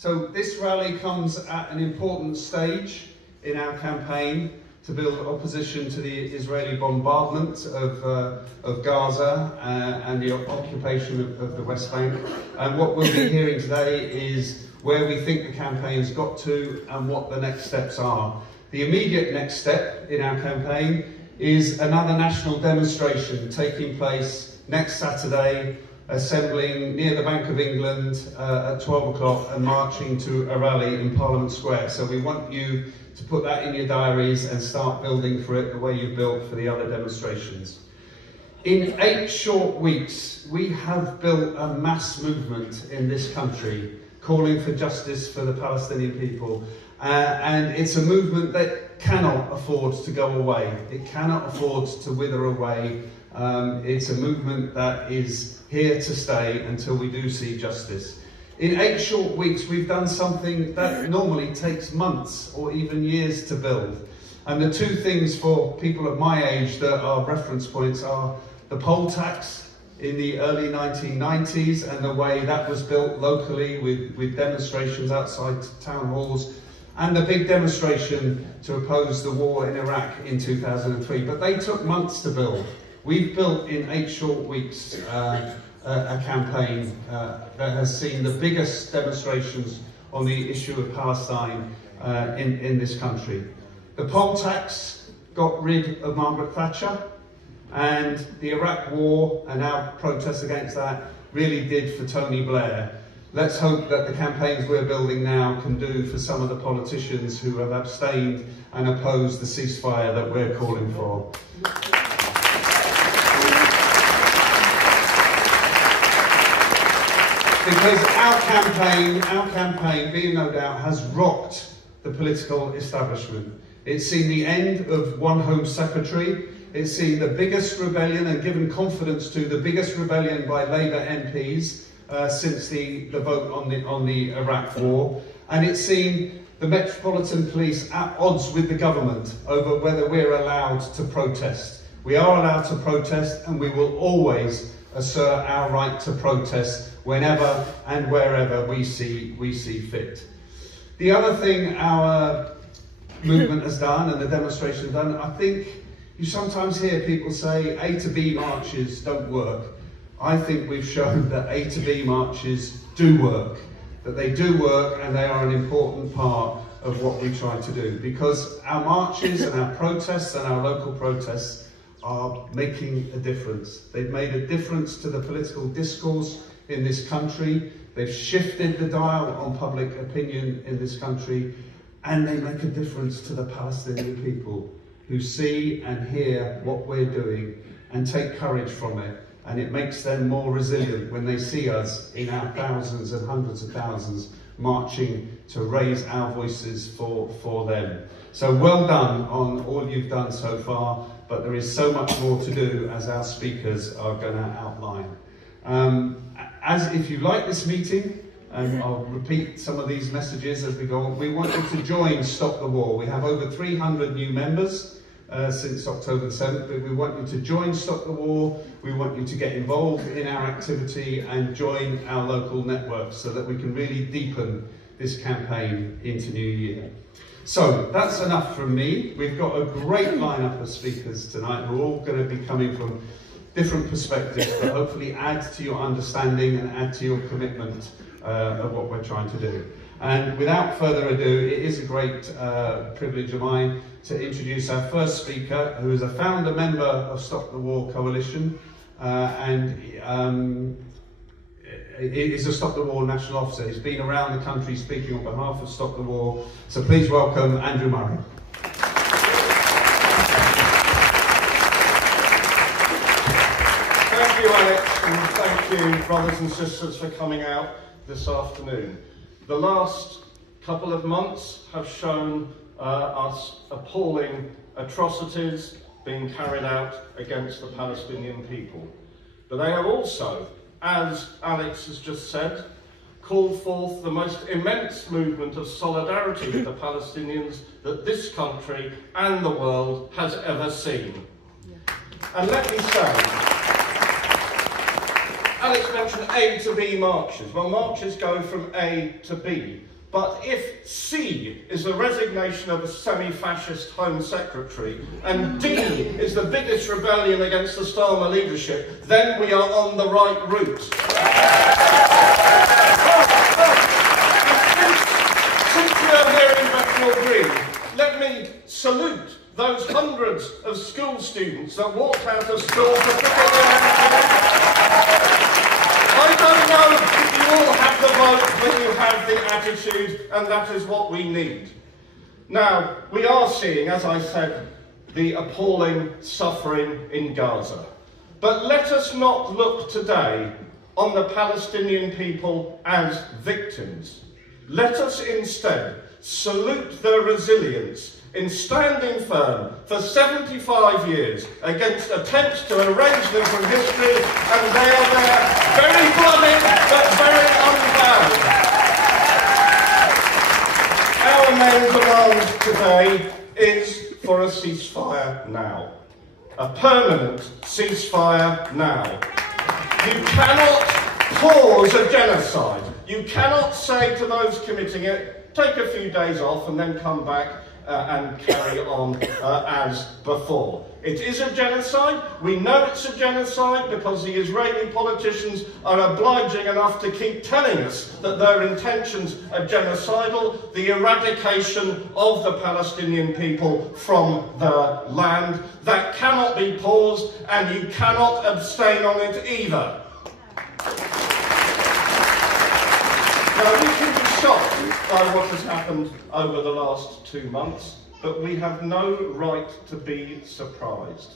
So this rally comes at an important stage in our campaign to build opposition to the Israeli bombardment of Gaza and the occupation of the West Bank. And what we'll be hearing today is where we think the campaign's got to and what the next steps are. The immediate next step in our campaign is another national demonstration taking place next Saturday, assembling near the Bank of England at 12 o'clock and marching to a rally in Parliament Square. So we want you to put that in your diaries and start building for it the way you built for the other demonstrations. In 8 short weeks, we have built a mass movement in this country calling for justice for the Palestinian people. And it's a movement that cannot afford to go away. It cannot afford to wither away. It's a movement that is here to stay until we do see justice. In 8 short weeks, we've done something that normally takes months or even years to build. And the 2 things for people of my age that are reference points are the poll tax in the early 1990s and the way that was built locally with demonstrations outside town halls, and the big demonstration to oppose the war in Iraq in 2003. But they took months to build. We've built in 8 short weeks a campaign that has seen the biggest demonstrations on the issue of Palestine in this country. The poll tax got rid of Margaret Thatcher, and the Iraq war and our protests against that really did for Tony Blair. Let's hope that the campaigns we're building now can do for some of the politicians who have abstained and opposed the ceasefire that we're calling for. Because our campaign, being no doubt, has rocked the political establishment. It's seen the end of one Home Secretary. It's seen the biggest rebellion and given confidence to the biggest rebellion by Labour MPs since the vote on the Iraq war. And it's seen the Metropolitan Police at odds with the government over whether we're allowed to protest. We are allowed to protest, and we will always assert our right to protest whenever and wherever we see fit. The other thing our movement has done and the demonstration has done, I think you sometimes hear people say A to B marches don't work. I think we've shown that A to B marches do work, that they do work, and they are an important part of what we try to do, because our marches and our protests and our local protests are making a difference. They've made a difference to the political discourse in this country. They've shifted the dial on public opinion in this country, and they make a difference to the Palestinian people who see and hear what we're doing and take courage from it. And it makes them more resilient when they see us in our thousands and hundreds of thousands marching to raise our voices for them. So well done on all you've done so far, but there is so much more to do, as our speakers are going to outline. If you like this meeting, and I'll repeat some of these messages as we go on, we want you to join Stop the War. We have over 300 new members since October the 7th, but we want you to join Stop the War. We want you to get involved in our activity and join our local networks so that we can really deepen this campaign into New Year. So that's enough from me. We've got a great lineup of speakers tonight who are all going to be coming from different perspectives, but hopefully add to your understanding and add to your commitment of what we're trying to do. And without further ado, it is a great privilege of mine to introduce our first speaker, who is a founder member of Stop the War Coalition and is a Stop the War national officer. He's been around the country speaking on behalf of Stop the War. So please welcome Andrew Murray. Thank you, Alex, and thank you, brothers and sisters, for coming out this afternoon. The last couple of months have shown us appalling atrocities being carried out against the Palestinian people. But they have also, as Alex has just said, called forth the most immense movement of solidarity with the Palestinians that this country and the world has ever seen. And let me say, Alex mentioned A to B marches. Well, marches go from A to B. But if C is the resignation of a semi-fascist Home Secretary and D is the biggest rebellion against the Starmer leadership, then we are on the right route. Since we are here in Bethnal Green, let me salute those hundreds of school students that walked out of school to picket their I don't know if you all have the vote, but you have the attitude, and that is what we need. Now, we are seeing, as I said, the appalling suffering in Gaza. But let us not look today on the Palestinian people as victims. Let us instead salute their resilience in standing firm for 75 years against attempts to erase them from history, and they are there, very bloody but very unbound. Our main demand today is for a ceasefire now. A permanent ceasefire now. You cannot pause a genocide. You cannot say to those committing it, take a few days off and then come back and carry on as before. It is a genocide. We know it's a genocide because the Israeli politicians are obliging enough to keep telling us that their intentions are genocidal, the eradication of the Palestinian people from their land. That cannot be paused, and you cannot abstain on it either. Now, we can be shocked by what has happened over the last 2 months, but we have no right to be surprised.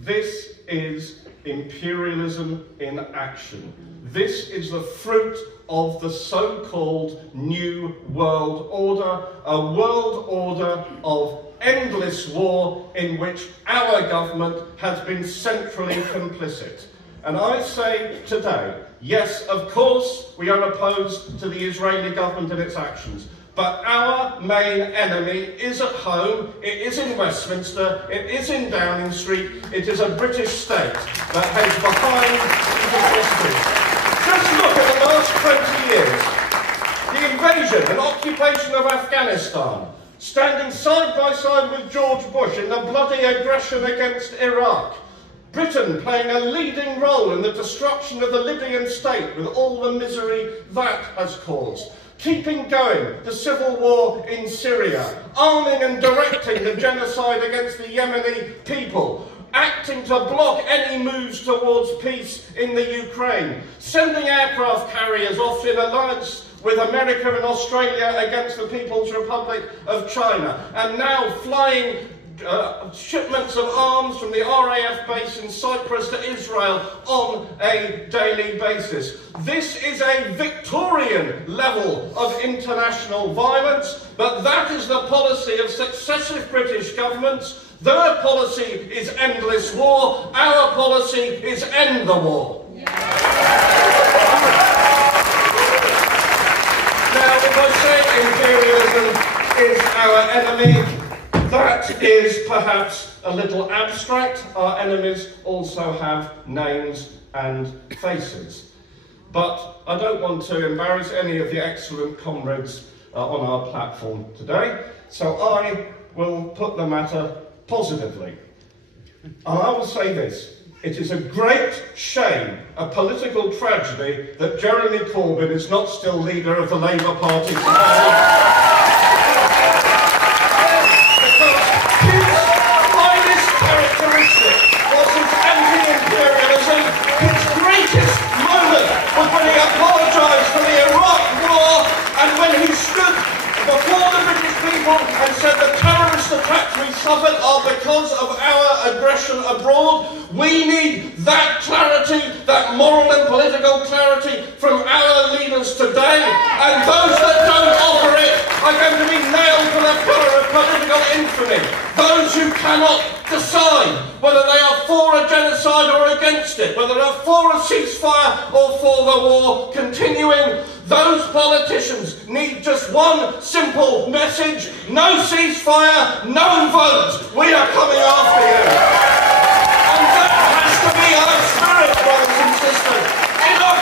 This is imperialism in action. This is the fruit of the so-called New World Order, a world order of endless war in which our government has been centrally complicit. And I say today, yes, of course, we are opposed to the Israeli government and its actions. But our main enemy is at home, it is in Westminster, it is in Downing Street, it is a British state that heads behind these atrocities. Just look at the last 20 years. The invasion and occupation of Afghanistan, standing side by side with George Bush in the bloody aggression against Iraq. Britain playing a leading role in the destruction of the Libyan state with all the misery that has caused. Keeping going the civil war in Syria, arming and directing the genocide against the Yemeni people, acting to block any moves towards peace in the Ukraine, sending aircraft carriers off in alliance with America and Australia against the People's Republic of China, and now flying shipments of arms from the RAF base in Cyprus to Israel on a daily basis. This is a Victorian level of international violence, but that is the policy of successive British governments. Their policy is endless war. Our policy is end the war. Now, if I say imperialism is our enemy, that is perhaps a little abstract. Our enemies also have names and faces. But I don't want to embarrass any of the excellent comrades on our platform today, so I will put the matter positively. And I will say this. It is a great shame, a political tragedy, that Jeremy Corbyn is not still leader of the Labour Party today. When he apologised for the Iraq war, and when he stood before the British people and said the terrorist attacks we suffered are because of our aggression abroad, we need that clarity, that moral and political clarity from our leaders today, and those that don't offer it are going to be nailed to the pillar of political infamy. Those who cannot decide whether they are for a genocide or against it, whether they are for a ceasefire or for the war continuing, those politicians need just one simple message: no ceasefire, no vote. We are coming after you. And that has to be our spirit, brothers and sisters. Enough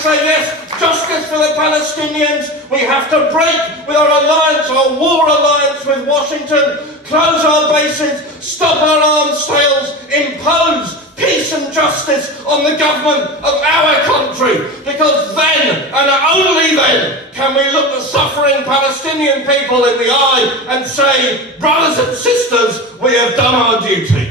say yes, justice for the Palestinians. We have to break with our alliance, our war alliance with Washington, close our bases, stop our arms sales, impose peace and justice on the government of our country, because then, and only then, can we look the suffering Palestinian people in the eye and say, brothers and sisters, we have done our duty.